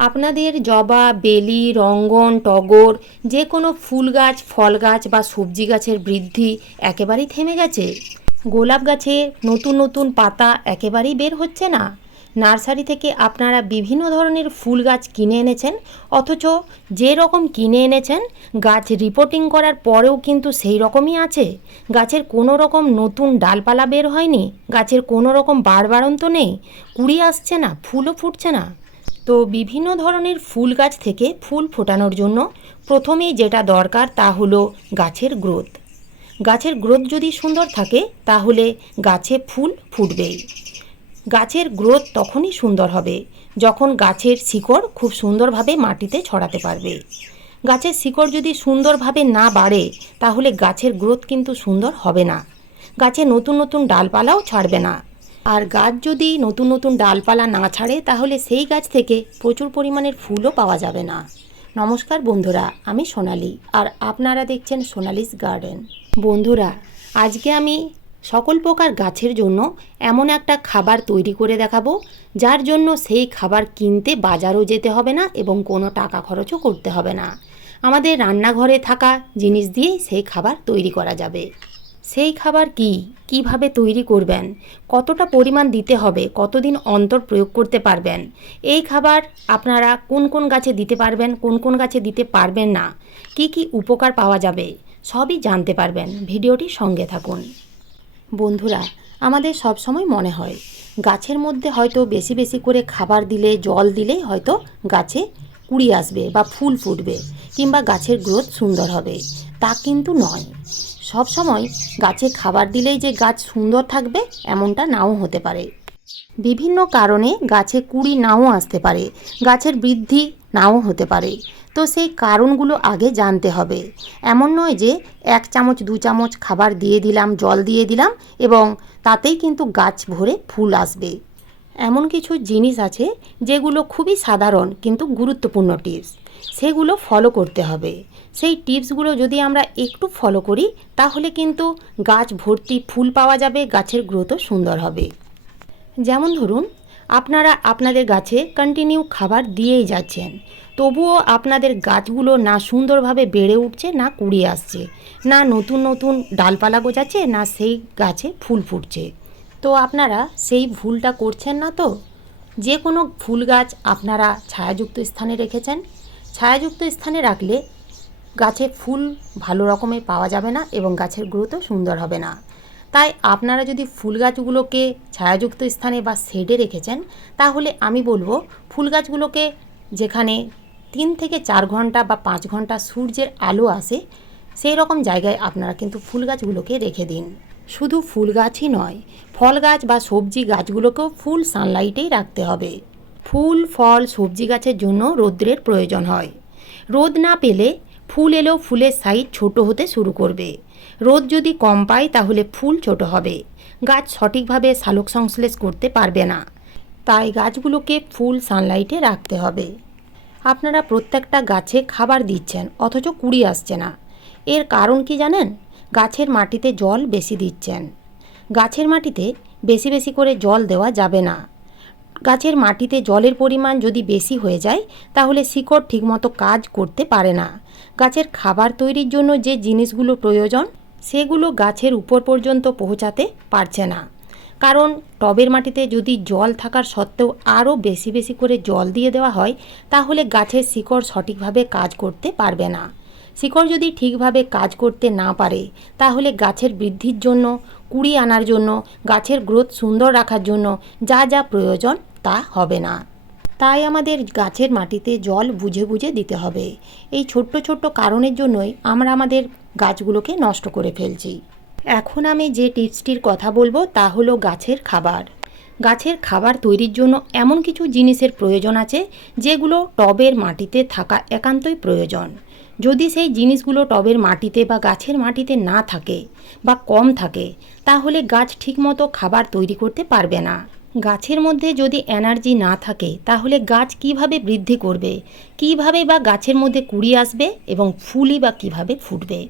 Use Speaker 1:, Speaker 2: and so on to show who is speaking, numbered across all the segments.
Speaker 1: আপনাদের জবা, বেলি, রঙ্গন, টগর যে কোনো ফুল গাছ, ফল গাছ বা সবজি গাছের বৃদ্ধি একেবারেই থেমে গেছে। গোলাপ গাছে নতুন নতুন পাতা একেবারেই বের হচ্ছে না। নার্সারি থেকে আপনারা বিভিন্ন ধরনের ফুল গাছ কিনে এনেছেন, অথচ যে রকম কিনে এনেছেন, গাছ রিপোর্টিং করার পরেও কিন্তু সেই রকমই আছে। গাছের কোনো রকম নতুন ডালপালা বের হয়নি, গাছের কোনো রকম বাড়বাড়ন্ত নেই, কুড়ি আসছে না, ফুলও ফুটছে না। তো বিভিন্ন ধরনের ফুল গাছ থেকে ফুল ফোটানোর জন্য প্রথমেই যেটা দরকার তা হলো গাছের গ্রোথ। গাছের গ্রোথ যদি সুন্দর থাকে, তাহলে গাছে ফুল ফুটবেই। গাছের গ্রোথ তখনই সুন্দর হবে যখন গাছের শিকড় খুব সুন্দরভাবে মাটিতে ছড়াতে পারবে। গাছের শিকড় যদি সুন্দরভাবে না বাড়ে, তাহলে গাছের গ্রোথ কিন্তু সুন্দর হবে না। গাছে নতুন নতুন ডালপালাও ছাড়বে না। আর গাছ যদি নতুন নতুন ডালপালা না ছাড়ে, তাহলে সেই গাছ থেকে প্রচুর পরিমাণের ফুলও পাওয়া যাবে না। নমস্কার বন্ধুরা, আমি সোনালি, আর আপনারা দেখছেন সোনালিস গার্ডেন। বন্ধুরা, আজকে আমি সকল প্রকার গাছের জন্য এমন একটা খাবার তৈরি করে দেখাবো, যার জন্য সেই খাবার কিনতে বাজারও যেতে হবে না এবং কোনো টাকা খরচও করতে হবে না। আমাদের রান্নাঘরে থাকা জিনিস দিয়েই সেই খাবার তৈরি করা যাবে। সেই খাবার কি? কীভাবে তৈরি করবেন? কতটা পরিমাণ দিতে হবে? কতদিন অন্তর প্রয়োগ করতে পারবেন? এই খাবার আপনারা কোন কোন গাছে দিতে পারবেন, কোন কোন গাছে দিতে পারবেন না? কি কি উপকার পাওয়া যাবে? সবই জানতে পারবেন। ভিডিওটি সঙ্গে থাকুন। বন্ধুরা, আমাদের সব সময় মনে হয়, গাছের মধ্যে হয়তো বেশি বেশি করে খাবার দিলে, জল দিলেই হয়তো গাছে কুড়ি আসবে বা ফুল ফুটবে কিংবা গাছের গ্রোথ সুন্দর হবে। তা কিন্তু নয়। সব সময় গাছে খাবার দিলেই যে গাছ সুন্দর থাকবে, এমনটা নাও হতে পারে। বিভিন্ন কারণে গাছে কুড়ি নাও আসতে পারে, গাছের বৃদ্ধি নাও হতে পারে। তো সেই কারণগুলো আগে জানতে হবে। এমন নয় যে এক চামচ, দু চামচ খাবার দিয়ে দিলাম, জল দিয়ে দিলাম, এবং তাতেই কিন্তু গাছ ভরে ফুল আসবে। এমন কিছু জিনিস আছে যেগুলো খুবই সাধারণ কিন্তু গুরুত্বপূর্ণ টিপস সেগুলো ফলো করতে হবে। সেই টিপসগুলো যদি আমরা একটু ফলো করি, তাহলে কিন্তু গাছ ভর্তি ফুল পাওয়া যাবে, গাছের গ্রোথও সুন্দর হবে। যেমন ধরুন, আপনারা আপনাদের গাছে কন্টিনিউ খাবার দিয়েই যাচ্ছেন। তবুও আপনাদের গাছগুলো না সুন্দরভাবে বেড়ে উঠছে, না কুড়িয়ে আসছে, না নতুন নতুন ডালপালা গোছাচ্ছে, না সেই গাছে ফুল ফুটছে। তো আপনারা সেই ভুলটা করছেন না তো? যে কোনো ফুল গাছ আপনারা ছায়াযুক্ত স্থানে রেখেছেন। ছায়াযুক্ত স্থানে রাখলে গাছে ফুল ভালো রকমের পাওয়া যাবে না এবং গাছের গ্রোথও সুন্দর হবে না। তাই আপনারা যদি ফুল গাছগুলোকে ছায়াযুক্ত স্থানে বা শেডে রেখেছেন, তাহলে আমি বলব ফুল গাছগুলোকে যেখানে তিন থেকে চার ঘণ্টা বা পাঁচ ঘণ্টা সূর্যের আলো আসে, সেই রকম জায়গায় আপনারা কিন্তু ফুল গাছগুলোকে রেখে দিন। শুধু ফুল গাছই নয় ফল গাছ বা সবজি গাছগুলোকেও ফুল সানলাইটেই রাখতে হবে। ফুল, ফল, সবজি গাছের জন্য রৌদ্রের প্রয়োজন হয়। রোদ না পেলে ফুল এলেও ফুলের সাইজ ছোট হতে শুরু করবে। রোদ যদি কম পায় তাহলে ফুল ছোট হবে। গাছ সঠিকভাবে সালোক সংশ্লেষ করতে পারবে না। তাই গাছগুলোকে ফুল সানলাইটে রাখতে হবে। আপনারা প্রত্যেকটা গাছে খাবার দিচ্ছেন, অথচ কুড়ি আসছে না। এর কারণ কি জানেন? গাছের মাটিতে জল বেশি দিচ্ছেন। গাছের মাটিতে বেশি বেশি করে জল দেওয়া যাবে না। গাছের মাটিতে জলের পরিমাণ যদি বেশি হয়ে যায়, তাহলে শিকড় ঠিকমতো কাজ করতে পারে না। গাছের খাবার তৈরির জন্য যে জিনিসগুলো প্রয়োজন, সেগুলো গাছের উপর পর্যন্ত পৌঁছাতে পারছে না। কারণ টবের মাটিতে যদি জল থাকার সত্ত্বেও আরও বেশি বেশি করে জল দিয়ে দেওয়া হয়, তাহলে গাছের শিকড় সঠিকভাবে কাজ করতে পারবে না। শিকড় যদি ঠিকভাবে কাজ করতে না পারে, তাহলে গাছের বৃদ্ধির জন্য, কুড়ি আনার জন্য, গাছের গ্রোথ সুন্দর রাখার জন্য যা যা প্রয়োজন তা হবে না। তাই আমাদের গাছের মাটিতে জল বুঝে বুঝে দিতে হবে। এই ছোট্ট ছোট্ট কারণের জন্যই আমরা আমাদের গাছগুলোকে নষ্ট করে ফেলছি। এখন আমি যে টিপসটির কথা বলব তা হলো গাছের খাবার। গাছের খাবার তৈরির জন্য এমন কিছু জিনিসের প্রয়োজন আছে, যেগুলো টবের মাটিতে থাকা একান্তই প্রয়োজন। যদি সেই জিনিসগুলো টবের মাটিতে বা গাছের মাটিতে না থাকে বা কম থাকে, তাহলে গাছ ঠিকমতো খাবার তৈরি করতে পারবে না। গাছের মধ্যে যদি এনার্জি না থাকে, তাহলে গাছ কীভাবে বৃদ্ধি করবে, কীভাবে বা গাছের মধ্যে কুড়ি আসবে এবং ফুলই বা কীভাবে ফুটবে?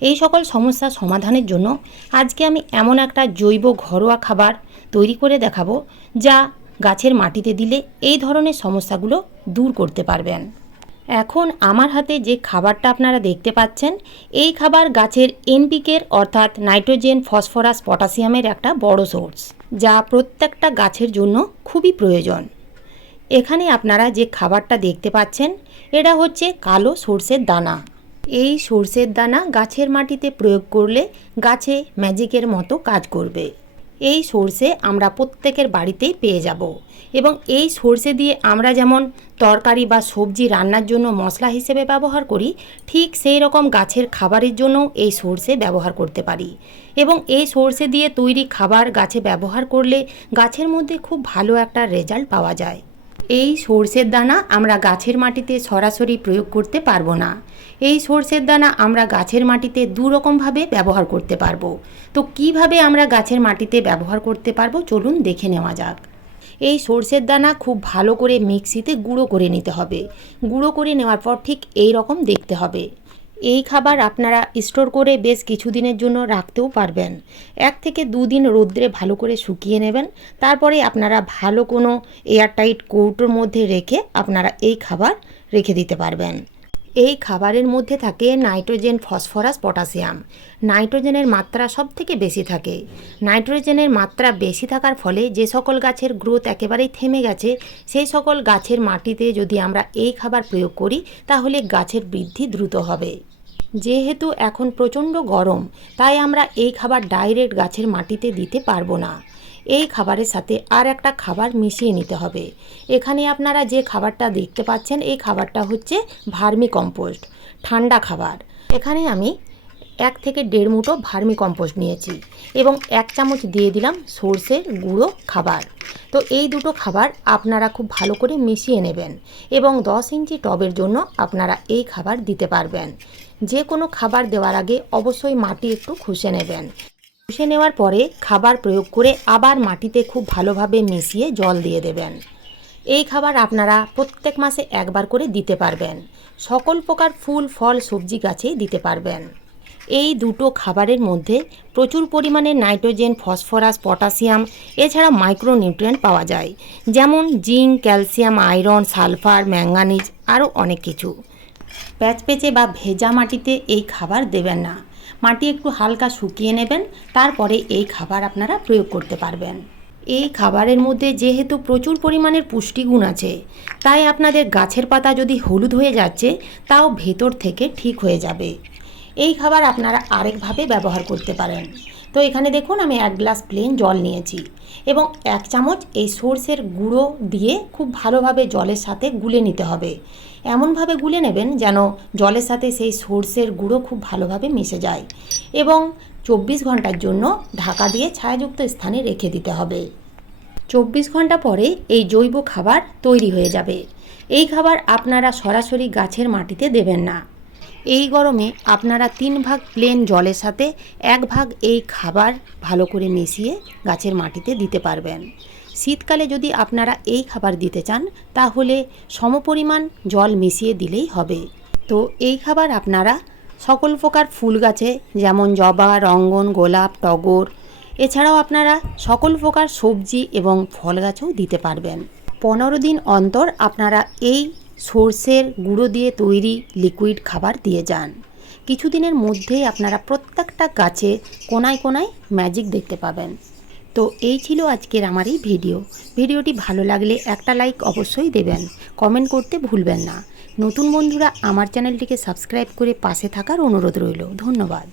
Speaker 1: এই সকল সমস্যা সমাধানের জন্য আজকে আমি এমন একটা জৈব ঘরোয়া খাবার তৈরি করে দেখাবো, যা গাছের মাটিতে দিলে এই ধরনের সমস্যাগুলো দূর করতে পারবেন। এখন আমার হাতে যে খাবারটা আপনারা দেখতে পাচ্ছেন, এই খাবার গাছের এনপিকের অর্থাৎ নাইট্রোজেন, ফসফরাস, পটাশিয়ামের একটা বড় সোর্স, যা প্রত্যেকটা গাছের জন্য খুবই প্রয়োজন। এখানে আপনারা যে খাবারটা দেখতে পাচ্ছেন, এটা হচ্ছে কালো সর্ষের দানা। এই সর্ষের দানা গাছের মাটিতে প্রয়োগ করলে গাছে ম্যাজিকের মতো কাজ করবে। এই সর্ষে আমরা প্রত্যেকের বাড়িতেই পেয়ে যাব। এবং এই সর্ষে দিয়ে আমরা যেমন তরকারি বা সবজি রান্নার জন্য মশলা হিসেবে ব্যবহার করি, ঠিক সেই রকম গাছের খাবারের জন্য এই সর্ষে ব্যবহার করতে পারি। এবং এই সর্ষে দিয়ে তৈরি খাবার গাছে ব্যবহার করলে গাছের মধ্যে খুব ভালো একটা রেজাল্ট পাওয়া যায়। এই সর্ষের দানা আমরা গাছের মাটিতে সরাসরি প্রয়োগ করতে পারব না। এই সর্ষের দানা আমরা গাছের মাটিতে দু রকমভাবে ব্যবহার করতে পারব। তো কীভাবে আমরা গাছের মাটিতে ব্যবহার করতে পারব চলুন দেখে নেওয়া যাক। এই সর্ষের দানা খুব ভালো করে মিক্সিতে গুঁড়ো করে নিতে হবে। গুঁড়ো করে নেওয়ার পর ঠিক এই রকম দেখতে হবে। এই খাবার আপনারা স্টোর করে বেশ কিছুদিনের জন্য রাখতেও পারবেন। এক থেকে দুদিন রোদ্রে ভালো করে শুকিয়ে নেবেন। তারপরে আপনারা ভালো কোনো এয়ারটাইট কৌটোর মধ্যে রেখে আপনারা এই খাবার রেখে দিতে পারবেন। এই খাবারের মধ্যে থাকে নাইট্রোজেন, ফসফরাস, পটাশিয়াম। নাইট্রোজেনের মাত্রা সব থেকে বেশি থাকে। নাইট্রোজেনের মাত্রা বেশি থাকার ফলে যে সকল গাছের গ্রোথ একেবারেই থেমে গেছে, সেই সকল গাছের মাটিতে যদি আমরা এই খাবার প্রয়োগ করি, তাহলে গাছের বৃদ্ধি দ্রুত হবে। যেহেতু এখন প্রচণ্ড গরম, তাই আমরা এই খাবার ডাইরেক্ট গাছের মাটিতে দিতে পারব না। এই খাবারের সাথে আর একটা খাবার মিশিয়ে নিতে হবে। এখানে আপনারা যে খাবারটা দেখতে পাচ্ছেন, এই খাবারটা হচ্ছে ভার্মি কম্পোস্ট, ঠান্ডা খাবার। এখানে আমি এক থেকে দেড় মুঠো ভার্মি কম্পোস্ট নিয়েছি এবং এক চামচ দিয়ে দিলাম সর্ষের গুঁড়ো খাবার। তো এই দুটো খাবার আপনারা খুব ভালো করে মিশিয়ে নেবেন এবং দশ ইঞ্চি টবের জন্য আপনারা এই খাবার দিতে পারবেন। যে কোনো খাবার দেওয়ার আগে অবশ্যই মাটি একটু খুশে নেবেন। খুশে নেওয়ার পরে খাবার প্রয়োগ করে আবার মাটিতে খুব ভালোভাবে মিশিয়ে জল দিয়ে দেবেন। এই খাবার আপনারা প্রত্যেক মাসে একবার করে দিতে পারবেন। সকল প্রকার ফুল, ফল, সবজি গাছেই দিতে পারবেন। এই দুটো খাবারের মধ্যে প্রচুর পরিমাণে নাইট্রোজেন, ফসফরাস, পটাশিয়াম, এছাড়া মাইক্রোনিউট্রিয়েন্ট পাওয়া যায়। যেমন zinc, calcium, iron, sulphur manganese আরও অনেক কিছু। প্যাচপেচে বা ভেজা মাটিতে এই খাবার দেবেন না। মাটি একটু হালকা শুকিয়ে নেবেন, তারপরে এই খাবার আপনারা প্রয়োগ করতে পারবেন। এই খাবারের মধ্যে যেহেতু প্রচুর পরিমাণের পুষ্টিগুণ আছে, তাই আপনাদের গাছের পাতা যদি হলুদ হয়ে যাচ্ছে, তাও ভেতর থেকে ঠিক হয়ে যাবে। এই খাবার আপনারা আরেকভাবে ব্যবহার করতে পারেন। তো এখানে দেখুন আমি এক গ্লাস প্লেন জল নিয়েছি এবং এক চামচ এই সর্ষের গুঁড়ো দিয়ে খুব ভালোভাবে জলের সাথে গুলে নিতে হবে। এমনভাবে গুলে নেবেন যেন জলের সাথে সেই সর্ষের গুঁড়ো খুব ভালোভাবে মিশে যায় এবং চব্বিশ ঘণ্টার জন্য ঢাকা দিয়ে ছায়াযুক্ত স্থানে রেখে দিতে হবে। চব্বিশ ঘণ্টা পরে এই জৈব খাবার তৈরি হয়ে যাবে। এই খাবার আপনারা সরাসরি গাছের মাটিতে দেবেন না। এই গরমে আপনারা তিন ভাগ প্লেন জলের সাথে এক ভাগ এই খাবার ভালো করে মিশিয়ে গাছের মাটিতে দিতে পারবেন। শীতকালে যদি আপনারা এই খাবার দিতে চান, তাহলে সমপরিমাণ জল মিশিয়ে দিলেই হবে। তো এই খাবার আপনারা সকল প্রকার ফুল গাছে, যেমন জবা, রঙ্গন, গোলাপ, টগর, এছাড়াও আপনারা সকল প্রকার সবজি এবং ফল গাছেও দিতে পারবেন। পনেরো দিন অন্তর আপনারা এই সর্ষের গুঁড়ো দিয়ে তৈরি লিকুইড খাবার দিয়ে যান। কিছুদিনের মধ্যেই আপনারা প্রত্যেকটা গাছে কোনায় কোনায় ম্যাজিক দেখতে পাবেন। তো এই ছিল আজকের আমার এই ভিডিও ভিডিওটি ভালো লাগলে একটা লাইক অবশ্যই দেবেন। কমেন্ট করতে ভুলবেন না। নতুন বন্ধুরা আমার চ্যানেলটিকে সাবস্ক্রাইব করে পাশে থাকার অনুরোধ রইল। ধন্যবাদ।